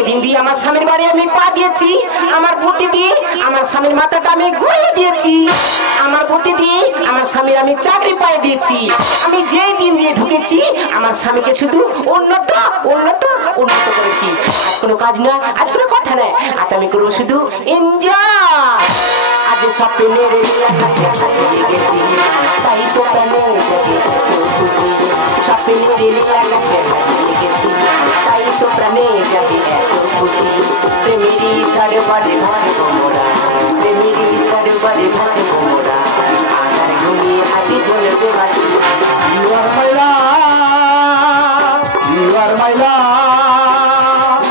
সেদিন দিয়ে আমার স্বামীর বাড়ি আমি পা দিয়েছি, আমার বুদ্ধি দিয়ে আমার স্বামীর মাথাটা আমি ঘুরিয়ে দিয়েছি, আমার বুদ্ধি দিয়ে আমার স্বামীর আমি চাকরি পাই দিয়েছি। আমি যেই দিন দিয়ে ঢুকেছি আমার স্বামীকে শুধু উন্নত উন্নত উন্নত করেছি। আজ কোনো কাজ না, আজ কোনো কথা নাই, আজ আমি করবো শুধু এনজয়। আজ স্বপ্নের আকাশে হারিয়ে গেছি, তাই তো প্রাণে জাগে এত খুশি। স্বপ্নের আকাশে হারিয়ে গেছি, তাই তো প্রাণে জাগে এত খুশি। প্রেমেরই সরোবরে ভাসবো মোরা, প্রেমেরই সরোবরে ভাসবো মোরা। আধার ঘুমিয়ে আজ জ্বলবে বাতি। You are my love, you are my love,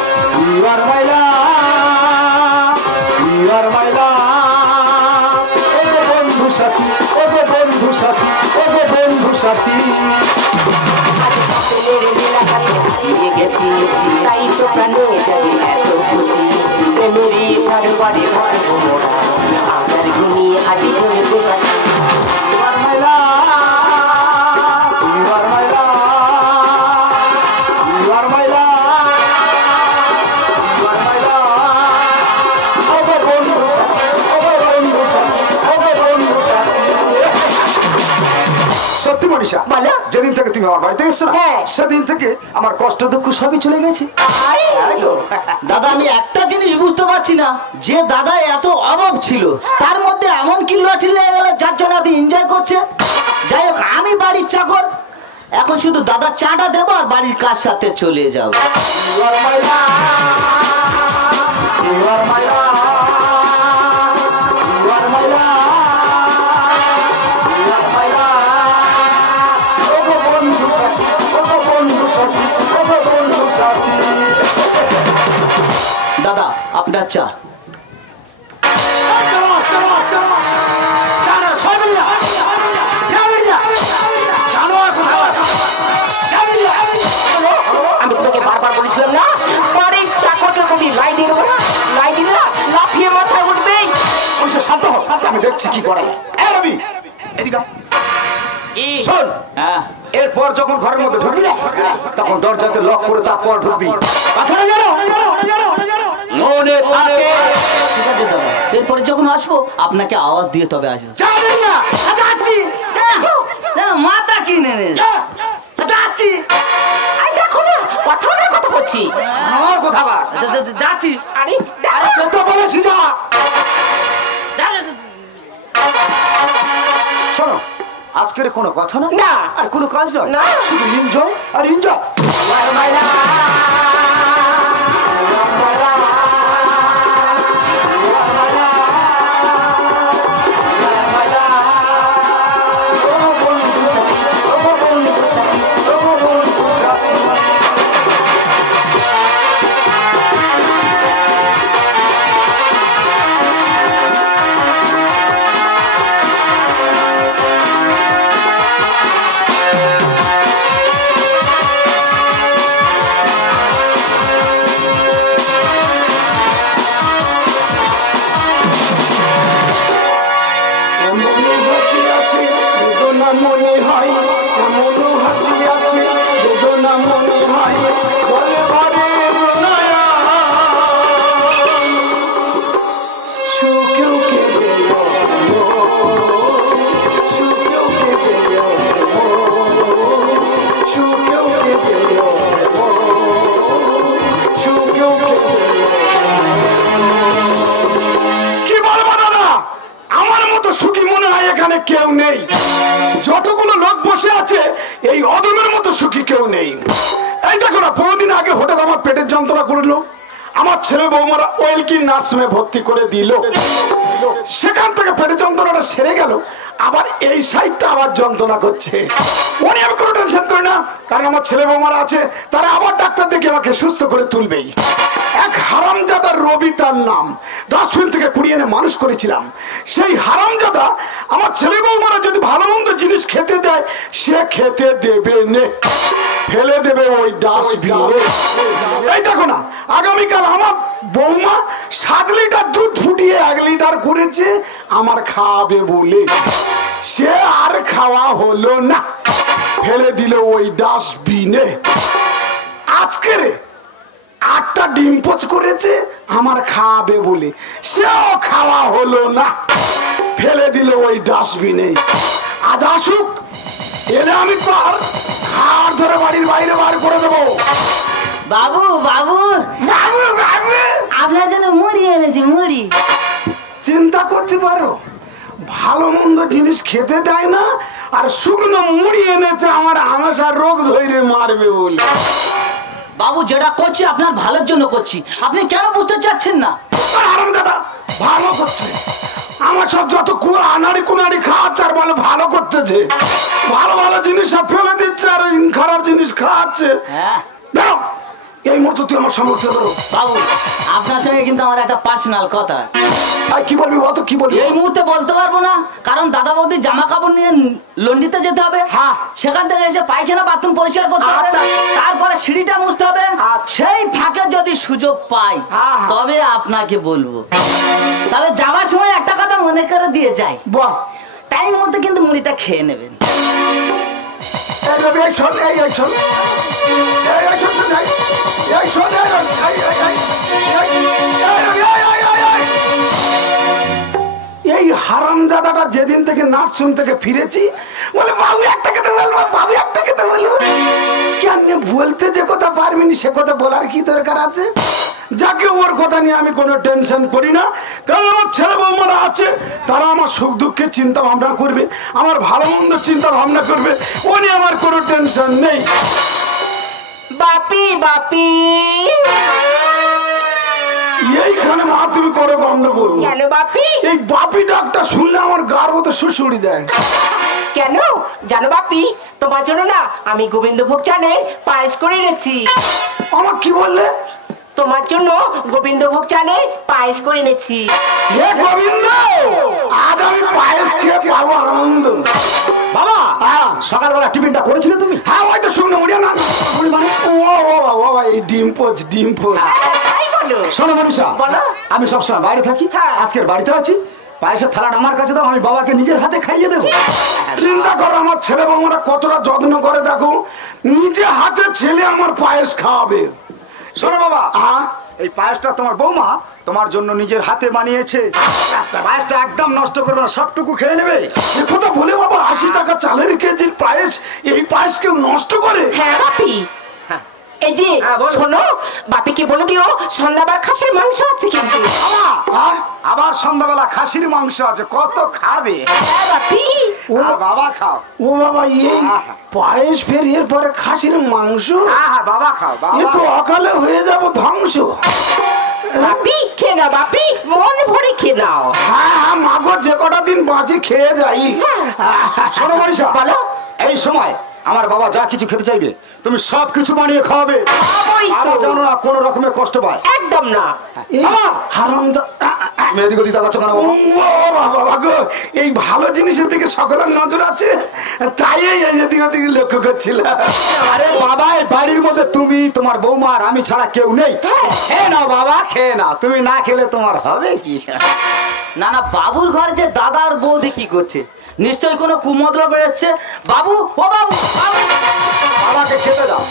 you are my love, you are my love. ওগো বন্ধু সাথী, ওগো বন্ধু সাথী, ওগো বন্ধু সাথী। আজ স্বপ্নের আকাশে হারিয়ে গেছি, তাই তো প্রাণে জাগে এত খুশি। প্রেমেরই সরোবরে ভাসবো মোরা, আধার ঘুমিয়ে আজ জ্বলবে বাতি। You are my love, you are my love, you are my love, you are my love. ওগো বন্ধু সাথী, ওগো বন্ধু সাথী, ওগো বন্ধু সাথী। সত্যি মনীষা, বলো। যেদিন থেকে তুমি আমার বাড়িতে এসছো না, হ্যাঁ। সেদিন থেকে আমার কষ্ট দুঃখ সবই চলে গেছে। দাদা আমি একটা জিনিস বুঝতে পারছি না, যে দাদা এত অভাব ছিল তার মধ্যে এমন কি লটি লেগে গেল যার জন্য এত এনজয় করছে। যাই হোক, আমি বাড়ির চাকর, এখন শুধু দাদা চাটা দেবো আর বাড়ির কাজ সাথে চলে যাও। You are my love, you are my love, you are my love, you are my love. ওগো বন্ধু সাথী, ওগো বন্ধু সাথী, ওগো বন্ধু সাথী। দাদা আপনার চা। আমি তোকে বারবার বলেছিলাম না, বাড়ির চাকরকে কবি লাই দিয়ে দেবো না, লাই দিলে না লাফিয়ে মাথায় উঠবে। মনীষা শান্ত হ, আমি দেখছি কি করে। এই রবি, এদিকে আয়। শোন, হ্যাঁ এরপর যখন ঘরের মধ্যে ঢুকবি না, তখন দরজাতে লক করে তারপর ঢুকবি। কথাটা জানো? মনে থাকে। ঠিক আছে দাদা, এরপরে যখন আসবো আপনাকে আওয়াজ দিয়ে তবে আসবো। যাবেন না। যাচ্ছি, মাথা কিনে নে যাচ্ছি। আই দেখো না, কথা না কথা বলছি। আমার কথা বল। যাচ্ছি। আরে আরে কত বলেছি যা। শোনো, আজকের কোনো কথা না, না। আর কোনো কাজ নয়, না। শুধু এনজয় আর এনজয়। মনে হয় এমন হাসি আছে, বেদনা মনে হয় বলে বারে নয়া। সুখেও কেঁদে সুখেও কেঁদে সুখেও কেঁদে সুখেও কেঁদে। কি বলবো দাদা, আমার মতো সুখী মনে হয় এখানে কেউ নেই। যতগুলো লোক বসে আছে এই অদমের মতো সুখী কেউ নেই। এই দেখো না, 15 দিন আগে হঠাৎ আমার পেটের যন্ত্রণা করলো, আমার ছেলে বৌমারা ওয়েলকি নার্সিংহোমে ভর্তি করে দিল। সেখান থেকে পেটের যন্ত্রণাটা সেরে গেল, আবার এই সাইডটা আবার যন্ত্রণা করছে। ওরে আমি কোনো টেনশন করি না, কারণ আমার ছেলে বৌমারা আছে, তারা আবার ডাক্তার দেখে আমাকে সুস্থ করে তুলবেই। এক হারামজাদা রবি তার নাম, ডাস্টবিন থেকে কুড়িয়ে এনে মানুষ করেছিলাম। সেই হারামজাদা আমার ছেলে বৌমারা যদি ভালো মন্দ জিনিস খেতে দেয়, সে খেতে দেবে না, ফেলে দেবে ওই ডাস্টবিনে। এই দেখো না, আগামীকাল আমার বৌমা 7 লিটার দুধ ফুটিয়ে 1 লিটার করেছে আমার খাওয়াবে বলে, সে আর খাওয়া হলো না, ফেলে দিল ওই ডাস্টবিনে। আজকে রে 8টা ডিম পোচ করেছে আমার খাবে বলে, সেও খাওয়া হলো না, ফেলে দিল ওই ডাস্টবিনে। আজ আসুক, এলে আমি তার হাত ধরে বাড়ির বাইরে বার করে দেবো। বাবু বাবু বাবু বাবু, আপনার জন্য মুড়ি এনেছি, মুড়ি। চিন্তা করতে পারো, ভালো মন্দ জিনিস খেতে দেয় না, আর শুকনো মুড়ি এনেছে আমার হামেশা রোগ ধরে মারবে বলে। বাবু যেটা করছি আপনার ভালোর জন্য করছি, আপনি কেন বুঝতে চাচ্ছেন না? আরাম দাদা ভালো করছে, আমার সব যত আনাড়ি কুনাড়ি খাওয়াচ্ছে আর বলে ভালো করতেছে, ভালো ভালো জিনিস সব ফেলে দিচ্ছে আর ওই খারাপ জিনিস খাওয়াচ্ছে। হ্যাঁ বেরো, এই মুহূর্তে তুই আমার সমর্থ করো। বাবু আপনার সঙ্গে কিন্তু আমার একটা পার্সোনাল কথা আছে। আর কি বলবি বল, তো কি বলবি? এই মুহূর্তে বলতে পারবো না, কারণ দাদা বৌদি জামা কাপড় নিয়ে লন্ডিতে যেতে হবে। হ্যাঁ। সেখান থেকে এসে পায়খানা বাথরুম পরিষ্কার করতে হবে, আচ্ছা। তারপরে সিঁড়িটা মুছতে হবে। আচ্ছা। সেই ফাঁকে যদি সুযোগ পাই হ্যাঁ, হ্যাঁ। তবে আপনাকে বলবো। তবে যাওয়ার সময় একটা কথা মনে করে দিয়ে যাই, বল। টাইম মতো কিন্তু মুড়িটা খেয়ে নেবেন। এই রবি, এই শোন, এই শোন, এই শোন, এই শোন, এই হারামজাদাটা যেদিন থেকে নার্সিং থেকে ফিরেছি বলে বাবু একটা খেতে বলবো, বাবু একটা খেতে বলবো, কেন বলতে যে কথা পারবি না সে কথা বলার কি দরকার আছে? যাকে ওর কথা নিয়ে আমি কোনো টেনশন করি না, কারণ আমার ছেলে বৌমারা আছে, তারা আমার সুখ দুঃখের চিন্তা ভাবনা করবে, আমার ভালো মন্দ চিন্তা ভাবনা করবে, ও নিয়ে আমার কোনো টেনশন নেই। বাপি বাপি, এইখানে মা তুমি করো গন্ডগোল। কেন বাপি? এই বাপি ডাকটা শুনলে আমার গার মতো সুসুড়ি দেয়। কেন জানো বাপি, তোমার জন্য না আমি গোবিন্দভোগ চালে পায়েস করে এনেছি। আমার কি বললে? তোমার জন্য গোবিন্দভোগ চালে পায়েস করে এনেছি। হে গোবিন্দ, আজ আমি পায়েস খেয়ে পাবো আনন্দ। বাবা হ্যাঁ, সকালবেলা টিফিনটা করেছিলে তুমি? হ্যাঁ ওই তো শুকনো মুড়ি না, ও এই ডিম পোচ, ডিম পোচ। তাই বলো? শোনো মনীষা, বলো। আমি সবসময় বাইরে থাকি, হ্যাঁ। আজকের বাড়িতে আছি, পায়েসের থালাটা আমার কাছে দাও, আমি বাবাকে নিজের হাতে খাইয়ে দেবো। চিন্তা করো আমার ছেলে বৌমারা কতটা যত্ন করে, দেখো নিজে হাতে ছেলে আমার পায়েস খাওয়াবে। শোনো বাবা, হ্যাঁ, এই পায়েসটা তোমার বৌমা তোমার জন্য নিজের হাতে বানিয়েছে। পায়েসটা একদম নষ্ট করবে না, সবটুকু খেয়ে নেবে। এ কথা বলে বাবা 80 টাকা চালের কেজির পায়েস, এই পায়েস কেউ নষ্ট করে? হ্যাঁ বাপি, এই যে হ্যাঁ, বলো। শোনো, বাপিকে বলে দিও সন্ধ্যাবার খাসির মাংস আছে কিন্তু। বাবা, আবার সন্ধ্যাবেলা খাসির মাংস আছে, কত খাবে? হ্যাঁ বাপি, বাবা খাও। ও বাবা, এই পায়েস ফের এর পরে খাসির মাংস? হ্যাঁ বাবা খাও, এ বাবা। তো অকালে হয়ে যাব ধ্বংস। বাপি খেয়ে নাও বাপি, মন ভরে খেয়ে নাও। হ্যাঁ হ্যাঁ মাগো, যে কটা দিন বাঁচি খেয়ে যাই। শোনো মনীষা, বলো। এই সময় আমার বাবা যা কিছু খেতে চাইবে তুমি সব কিছু বানিয়ে খাওয়াবে। খাওয়াবোই তো। বাবা জানো না কোনো রকমের কষ্ট পায়। একদম না। এই বাবা! হারামজা, তুমি এদিক ওদিক তাকাচ্ছ কেন বাবা? ও বাবা গো, এই ভালো জিনিসের দিকে সকলের নজর আছে, তাই এই এদিক ওদিক লক্ষ্য করছিলাম। আরে বাবা, এই বাড়ির মধ্যে তুমি, তোমার বৌমা আর আমি ছাড়া কেউ নেই। খেয়ে নাও বাবা, খেয়ে নাও। তুমি না খেলে তোমার হবে কি? না না, বাবুর ঘরে যে দাদা আর বৌদি কি করছে, নিশ্চয়ই কোনো কুমন্ত্র বেরোচ্ছে। বাবু, ও বাবু, বাবু। বাবাকে খেতে দাও,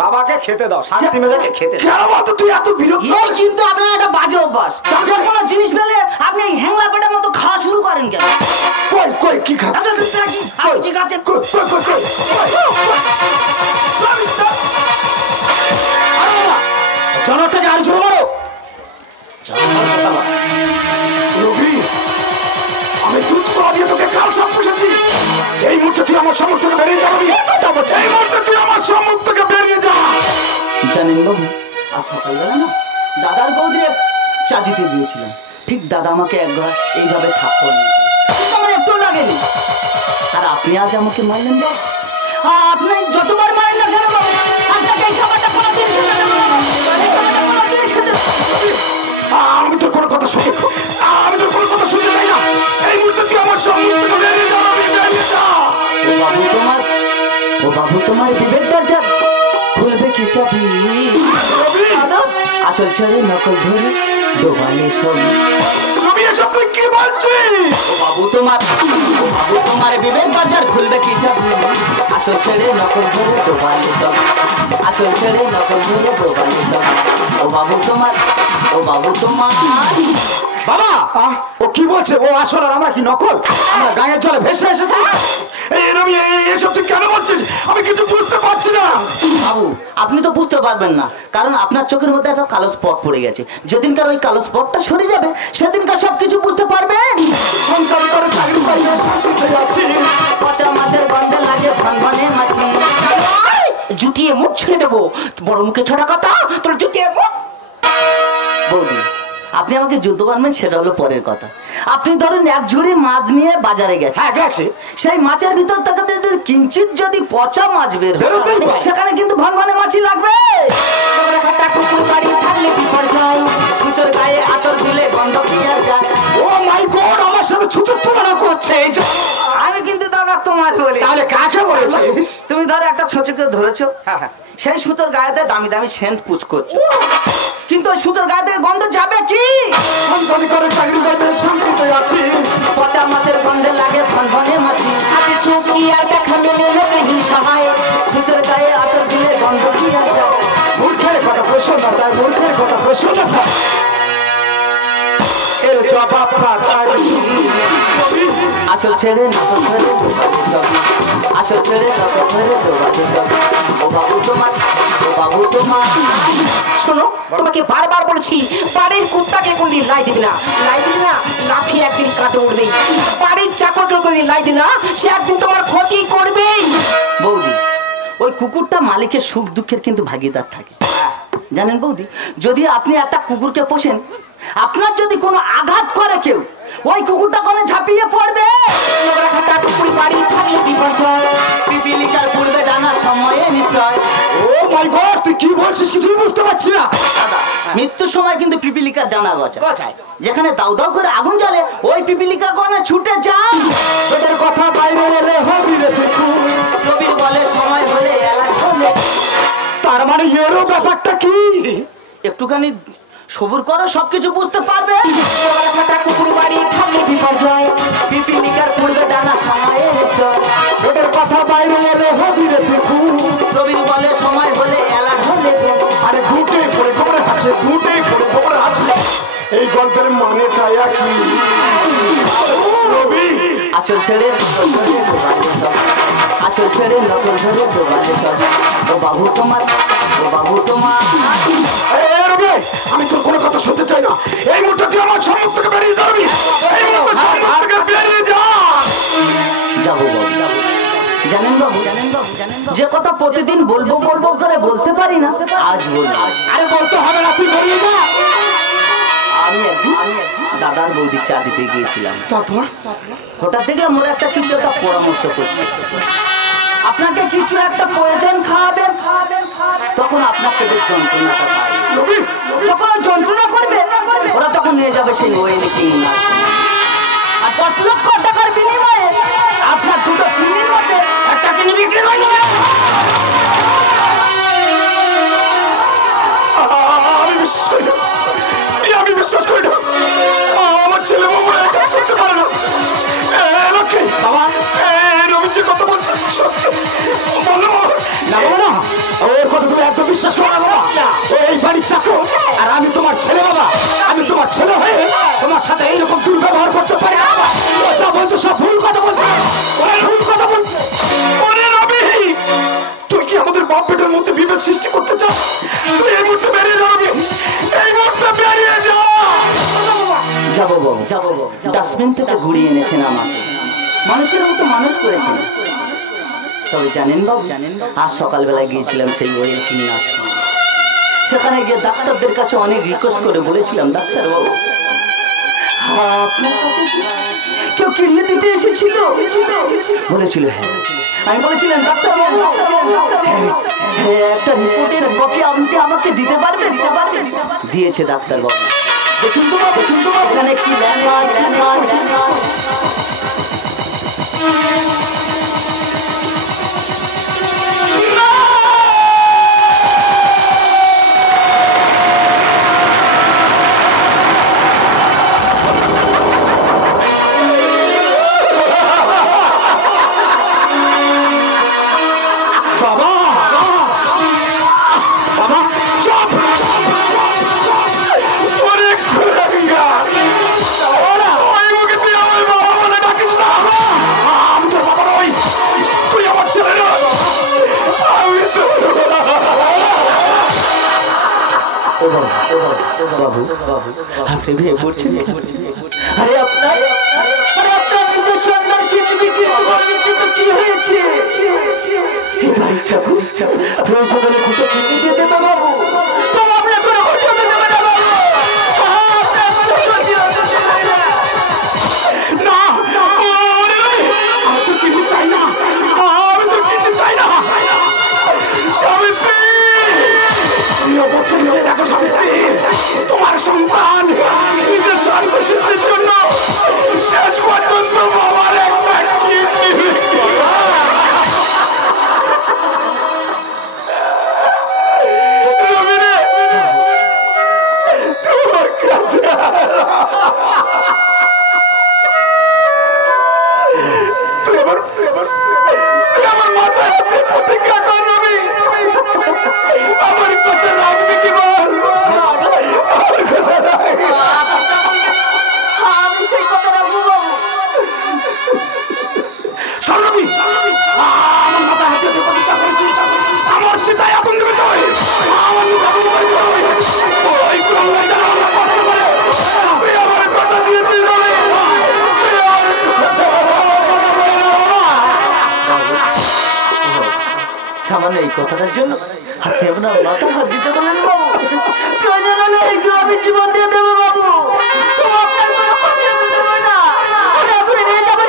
বাবাকে খেতে দাও, শান্তি মেজাজে খেতে দাও। কেন বলতো তুই এত বিরক্ত? এই কিন্তু আপনার একটা বাজে অভ্যাস, যে কোনো জিনিস পেলে আপনি এই হ্যাংলা পেটের মতো খাওয়া শুরু করেন কেন? কই কই কি খাচ্ছিস? আচ্ছা, বুঝতে পারছি, আপনি কি খাচ্ছেন? কই কই কই কই? আরে বাবা, জনটাকে আর জোর মারো। রবি, আমি দুধ পাওয়া দিয়ে তোকে কাল সব পুষেছি, এই মুহূর্তে তুই আমার সম্মুখ থেকে বেরিয়ে যাবি। এই মুহূর্তে তুই আমার সম্মুখ থেকে বেরিয়ে যা। জানেন বাবু, আজ সকালবেলা না দাদার বৌদির চা দিতে দিয়েছিলাম, ঠিক দাদা আমাকে এক ঘর এইভাবে থাপ্পড় দিয়েছিল, আমার একটু লাগেনি। আর আপনি আজ আমাকে মারলেন বাবু। আপনি যতবার মারেন না কেন বাবু, আপনাকে এই খাবারটা কোনোদিন খেতে দেবো না বাবু। এই খাবারটা কোনোদিন খেতে দেবো না। আমি তোর কোনো কথা শুনি, আমি তোর কোনো কথা শুনতে চাই না। এই মুহূর্তে তুই আমার সম্মুখ থেকে বেরিয়ে যা, বেরিয়ে যা। ও বাবু, তোমার বিবেক দরজা খুলবে কি চাবি? দাদা, আসল ছেড়ে নকল ধরে ডোবালে সব। রবি, এসব তুই কি বলছিস? ও বাবু, তোমার বিবেক বাজার খুলবে কি চাবি? আসল ছেড়ে নকল ধরে ডোবালে সব, আসল ছেড়ে নকল ধরে ডোবালে সব। বাবু তোমার, ও বাবু তোমার। বাবা ও কি বলছে? ও আসল আর আমরা কি নকল? আমরা গায়ের জলে ভেসে এসেছি। এই রবি এসব তুই কেন বলছিস? আমি কিছু বুঝতে পারছি না। বাবু আপনি তো বুঝতে পারবেন না, কারণ আপনার চোখের মধ্যে একটা কালো স্পট পড়ে গেছে। যেদিনকার ওই কালো স্পটটা সরে যাবে সেদিনকার সবকিছু বুঝতে পারবেন। সংসার করে চাকরি পাইলে শান্তিতে যাচ্ছি। পচা মাছের গন্ধে লাগে ভনভনে মাছি। জুতিয়ে মুখ ছেড়ে দেবো। বড় মুখে ছড়া কথা, তোর জুতিয়ে মুখ। বৌদি আপনি আমাকে যুদ্ধ বানবেন সেটা হলো পরের কথা। আপনি ধরুন এক ঝুড়ি মাছ নিয়ে বাজারে গেছে, হ্যাঁ গেছে। সেই মাছের ভিতর থেকে যদি কিঞ্চিত যদি পচা মাছ বের হয়, বেরোতেই পারে। সেখানে কিন্তু ভনভনে মাছি লাগবে। একটা কুকুর বাড়ি থাকলে বিপর্যয়, ছুঁচোর গায়ে আতর দিলে গন্ধ কি আর যায়। ও মাই গড, আমার সাথে ছুচুর তুলনা করছে। এই যে আমি কিন্তু দাদা তোমার বলি। তাহলে কাকে বলেছিস? তুমি ধরো একটা ছোচকে ধরেছো, সেই সুতোর গায়েতে দামি দামি সেন্ট পুচ করছো, কিন্তু ওই সুতোর গায়ে থেকে গন্ধ যাবে কি? সংসার করে চাকরি পাইলে শান্তিতে যাচ্ছি। পচা মাছের গন্ধে লাগে ভনভনে মাছি। হাতে সুখ কি আর দেখা মেলে লোকে হিংসা হয়। ছুঁচোর গায়ে আতর দিলে গন্ধ কি আর যায়। মূর্খের কথা প্রশ্ন না তাই, মূর্খের কথা প্রশ্ন না তাই। এর জবাব পাঠাই। আসল ছেড়ে নকল ধরে দোবাজে সব, আসল ছেড়ে নকল ধরে দোবাজে সব। ও বাবু তোমার, ও বাবু তোমার। শোনো, তোমাকে বারবার বলছি বাড়ির কুত্তাকে কোনদিন লাই দিবি না। লাই দিবি না, লাফিয়ে একদিন কাঁধে উঠবে। বাড়ির চাকরকে কোনদিন লাই দিবি না, সে একদিন তোমার ক্ষতি করবেই। বৌদি ওই কুকুরটা মালিকের সুখ দুঃখের কিন্তু ভাগিদার থাকে, জানেন বৌদি? যদি আপনি একটা কুকুরকে পোষেন, আপনার যদি কোনো আঘাত করে কেউ, ওই কুকুরটা কোনে ঝাঁপিয়ে পড়বে। একটা কুকুর বাড়ি থাকলে বিপর্যয়, পিপিলিকার পূর্বে ডানা সময়ে নিশ্চয়। ও মাই গড, তুই কি বলছিস কিছুই বুঝতে পারছি না। দাদা মৃত্যুর সময় কিন্তু পিপিলিকার ডানা গজায়। যেখানে দাউ দাউ করে আগুন জ্বলে, ওই পিপিলিকা কোনে ছুটে যান। তোদের কথা বাইরে এলে হবি রে দেখু। কবির বলে সময় হলে এলা হলে। তার মানে এরও ব্যাপারটা কি? একটুখানি সবুর করো, সবকিছু বুঝতে পারবে। একটা কুকুর বাড়ি থাকলে বিপর্যয়, পিপিলিকার পূর্বে ডানা সময়ে নিশ্চয়। তোদের কথা বাইরে এলে হবি রে দেখু। কবির বলে সময় হলে এলা হলে। আরে ঘুটে পড়ে খবরে আছে, ঘুটে পড়ে খবরে আছে। এই গল্পের মানেটা কি রবি? আসল ছেড়ে নকল ধরে দোবাজে সব, আসল ছেড়ে নকল ধরে দোবাজে সব। ও বাবু তোমার, ও বাবু তোমার। এই রবি, আমি তোর কোনো কথা শুনতে চাই না। এই মুহূর্তে তুই আমার সম্মুখ থেকে বেরিয়ে যাবি। এই মুহূর্তে সম্মুখ থেকে বেরিয়ে যা। যাবো বাবু, যাবো। জানেন বাবু, জানেন বাবু, জানেন বাবু, যে কথা প্রতিদিন বলবো বলবো করে বলতে পারি না, আজ বলবো। আরে বলতে হবে না, তুই বেরিয়ে যা। আমি একদিন দাদার বৌদির চা দিতে গিয়েছিলাম। তারপর হঠাৎ দেখলাম ওরা একটা কিছু একটা পরামর্শ করছে, আপনাকে কিছু একটা প্রয়োজন খাওয়াবেন, তখন আপনার পেটের যন্ত্রণাটা পাবে। রবি, যখন ও যন্ত্রণা করবে, ওরা তখন নিয়ে যাবে সেই ওয়েলে কিনা। আর 10 লক্ষ টাকার বিনিময়ে আপনার দুটো কিডনির মধ্যে একটা কিডনি বিক্রি হয়ে যাবে। আমি বিশ্বাস করি না। আমি বিশ্বাস করি না। আমার ছেলে বাবু এক কাজ করতে পারে না। লক্ষ্মী বাবা, রবি যে কথা বলছে সত্যি বলো। না বাবা না, ওর কথা তুমি একদম বিশ্বাস করো না বাবা। ও এই বাড়ির চাকর আর আমি তোমার ছেলে বাবা। আমি তোমার ছেলে হয়ে তোমার সাথে এইরকম দুর্ব্যবহার করতে পারি না বাবা। ও যা বলছে সব ভুল কথা বলছে, ভুল কথা বলছে। ওরে রবি, তুই কি আমাদের বাপ বেটার মধ্যে বিভেদ সৃষ্টি করতে চাস? তুই এই মুহূর্তে বেরিয়ে যা রবি, এই মুহূর্তে বেরিয়ে যা। যাবো বাবু, যাবো বাবু। ডাস্টবিন থেকে ঘুরিয়ে এনেছেন আমাকে, মানুষের মতো মানুষ করেছেন। তবে জানেন বাবু, জানেন বাবু, আজ সকালবেলায় গিয়েছিলাম সেই ওয়েল কিনার। সেখানে গিয়ে ডাক্তারদের কাছে অনেক রিকোয়েস্ট করে বলেছিলাম, ডাক্তার বাবু আপনার কাছে কেউ কিডনি দিতে এসেছিল? বলেছিল হ্যাঁ। আমি বলেছিলাম ডাক্তার বাবু একটা রিপোর্টের কপি আপনি আমাকে দিতে পারবেন? দিয়েছে ডাক্তার বাবু। দেখুন তো বাবু, দেখুন তো বাবু, এখানে কি লেখা আছে? বাবা, বাবা চুপ। বাবু আপনি ভেবে পড়ছেন? আরে আপনার নিজের সন্তানকে বিক্রি করে দিচ্ছে তো কি হয়েছে? প্রয়োজন হলে খুঁটে কিনে দিয়ে দেবে বাবু, তো আমরা কোনো খুঁটে দেবে না বাবু। না, আমি তো কিনতে চাই না, আমি তো কিনতে চাই না। সাবিত্রী, দেখো সাবিত্রী, তোমার সন্তান নিজের শান্ত চিত্তের জন্য শেষ পর্যন্ত বাবার একটা কিডনি রবি রে, তোমার কাছে আমার মাথায় হাতে প্রতিজ্ঞা কর রবি, আমার কথা রাখবি কি বল? আমার কথা রাখবি? আমি সেই কথা রাখবো বাবু। রবি, আমার মাথায় হাতে প্রতিজ্ঞা করেছিস, আমার চিতায় আগুন দেবে তুই, আমার মুখ আগুন করবি ওই গঙ্গায় যেন আমরা কষ্ট করে। তুই আমার কথা দিয়েছিস রবি, তুই আমার কথা বলে না বাবা। সামান্য এই কথাটার জন্য আপনি আপনার মাথা হাত দিতে পারেন বাবু? প্রয়োজন হলে আমি জীবন দিয়ে দেবো বাবু, তো আপনার কোনো ক্ষতি হতে দেবো না। আমি আপনি নিয়ে যাবো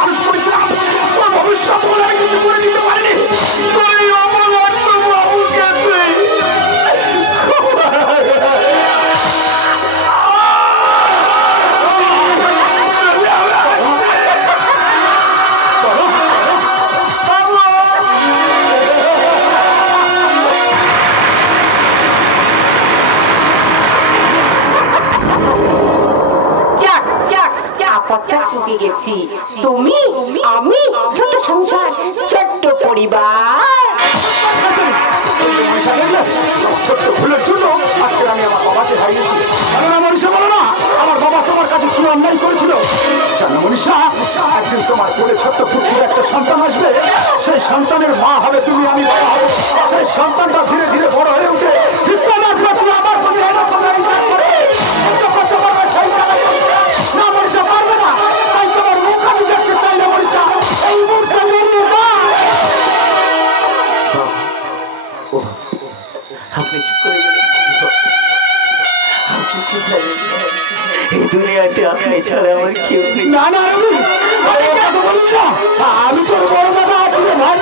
মানুষ করেছিলাম, তোর ভবিষ্যৎ বলে আমি কিছু করে দিতে পারিনি। তোর এই অবলম্ব বাবুকে তুই আপদটা চুকে গেছি। তুমি, আমি, ছোট সংসার, ছোট্ট পরিবার। ছোট্ট ভুলের জন্য আজকে আমি আমার বাবাকে হারিয়েছি। জানো না মনীষা, বলো না আমার বাবা তোমার কাছে কি অন্যায় করেছিল? জানো মনীষা, একদিন তোমার কোলে ছোট্ট পুত্রের একটা সন্তান আসবে, সেই সন্তানের মা হবে তুমি, আমি বাবা হবো। সেই সন্তানটা ধীরে ধীরে বড় হয়ে উঠে তোমার প্রতি আমার প্রতি এরকম বিচার করে সেই জায়গায় না মনীষা পারবে না। তাই তোমার মুখ আমি দেখতে চাই না মনীষা, এই মুহূর্তে বেরিয়ে যা। আপনি চুপ করে গেলেন। এই দুনিয়াতে আপনি ছাড়া আমার কেউ নেই। না না রবি, আমি তোর বড় দাদা আছি রে ভাই।